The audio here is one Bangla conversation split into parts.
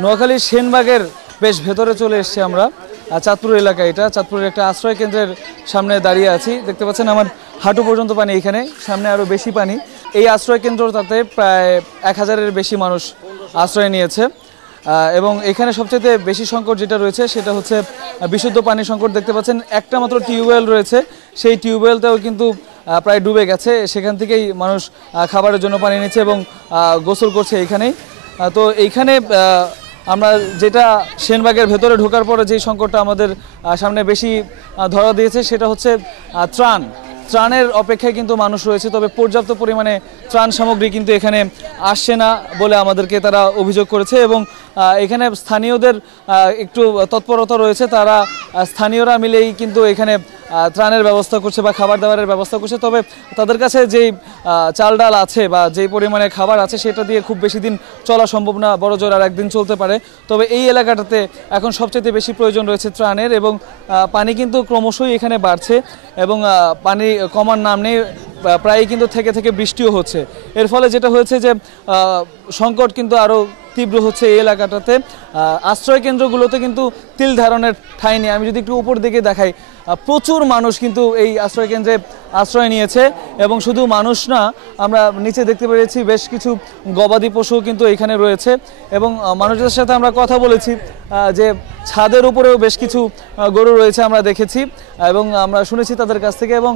নোয়াখালীর সেনবাগের বেশ ভেতরে চলে এসেছি আমরা। চাঁদপুর এলাকা, এটা চাঁদপুরের একটা আশ্রয় কেন্দ্রের সামনে দাঁড়িয়ে আছি। দেখতে পাচ্ছেন আমার হাঁটু পর্যন্ত পানি, এখানে সামনে আরও বেশি পানি। এই আশ্রয় কেন্দ্রটাতে প্রায় 1000-এর বেশি মানুষ আশ্রয় নিয়েছে এবং এখানে সবচেয়ে বেশি সংকট যেটা রয়েছে সেটা হচ্ছে বিশুদ্ধ পানি সংকট। দেখতে পাচ্ছেন একটা মাত্র টিউবওয়েল রয়েছে, সেই টিউবওয়েলটাও কিন্তু প্রায় ডুবে গেছে। সেখান থেকেই মানুষ খাবারের জন্য পানি নিচ্ছে এবং গোসল করছে এইখানেই। তো এইখানে আমরা যেটা সেনবাগের ভেতরে ঢোকার পরে যেই সংকটটা আমাদের সামনে বেশি ধরা দিয়েছে সেটা হচ্ছে ত্রাণের অপেক্ষায় কিন্তু মানুষ রয়েছে, তবে পর্যাপ্ত পরিমাণে ত্রাণ সামগ্রী কিন্তু এখানে আসছে না বলে আমাদেরকে তারা অভিযোগ করেছে। এবং এখানে স্থানীয়দের একটু তৎপরতা রয়েছে, তারা স্থানীয়রা মিলেই কিন্তু এখানে ত্রাণের ব্যবস্থা করছে বা খাবার দাবারের ব্যবস্থা করছে। তবে তাদের কাছে যেই চাল ডাল আছে বা যেই পরিমাণে খাবার আছে সেটা দিয়ে খুব বেশি দিন চলা সম্ভব না, বড় জোর আর একদিন চলতে পারে। তবে এই এলাকাটাতে এখন সবচেয়ে বেশি প্রয়োজন রয়েছে ত্রাণের এবং পানি কিন্তু ক্রমশই এখানে বাড়ছে এবং পানি কমার নাম নেই, প্রায়ই কিন্তু থেকে থেকে বৃষ্টিও হচ্ছে। এর ফলে যেটা হয়েছে যে সংকট কিন্তু আরও তীব্র হচ্ছে এই এলাকাটাতে। আশ্রয় কেন্দ্রগুলোতে কিন্তু তিল ধারণের ঠাঁই নেই। আমি যদি একটু উপর দিকে দেখাই, প্রচুর মানুষ কিন্তু এই আশ্রয় কেন্দ্রে আশ্রয় নিয়েছে এবং শুধু মানুষ না, আমরা নিচে দেখতে পেরেছি বেশ কিছু গবাদি পশুও কিন্তু এখানে রয়েছে এবং মানুষদের সাথে আমরা কথা বলেছি যে ছাদের উপরেও বেশ কিছু গরু রয়েছে আমরা দেখেছি এবং আমরা শুনেছি তাদের কাছ থেকে। এবং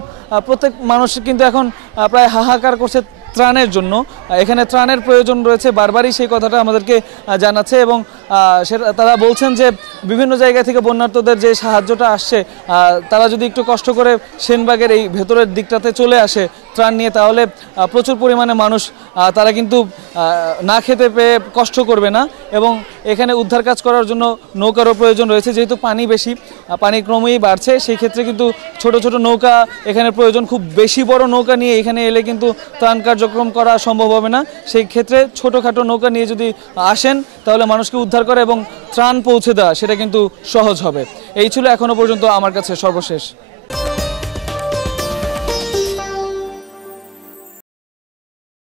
প্রত্যেক মানুষ কিন্তু এখন প্রায় হাহাকার করছে ত্রাণের জন্য। এখানে ত্রাণের প্রয়োজন রয়েছে, বারবারই সেই কথাটা আমাদেরকে জানাচ্ছে এবং তারা বলছেন যে বিভিন্ন জায়গা থেকে বন্যার্তদের যে সাহায্যটা আসছে, তারা যদি একটু কষ্ট করে সেনবাগের এই ভেতরের দিকটাতে চলে আসে ত্রাণ নিয়ে, তাহলে প্রচুর পরিমাণে মানুষ তারা কিন্তু না খেতে পেয়ে কষ্ট করবে না। এবং এখানে উদ্ধার কাজ করার জন্য নৌকারও প্রয়োজন রয়েছে, যেহেতু পানি বেশি, পানি ক্রমেই বাড়ছে, সেই ক্ষেত্রে কিন্তু ছোট ছোট নৌকা এখানে প্রয়োজন। খুব বেশি বড় নৌকা নিয়ে এখানে এলে কিন্তু ত্রাণ কার্যক্রম করা সম্ভব হবে না। সেই ক্ষেত্রে ছোটোখাটো নৌকা নিয়ে যদি আসেন তাহলে মানুষকে উদ্ধার করা এবং ত্রাণ পৌঁছে দেওয়া সেটা কিন্তু সহজ হবে। এই ছিল এখনো পর্যন্ত আমার কাছে সর্বশেষ।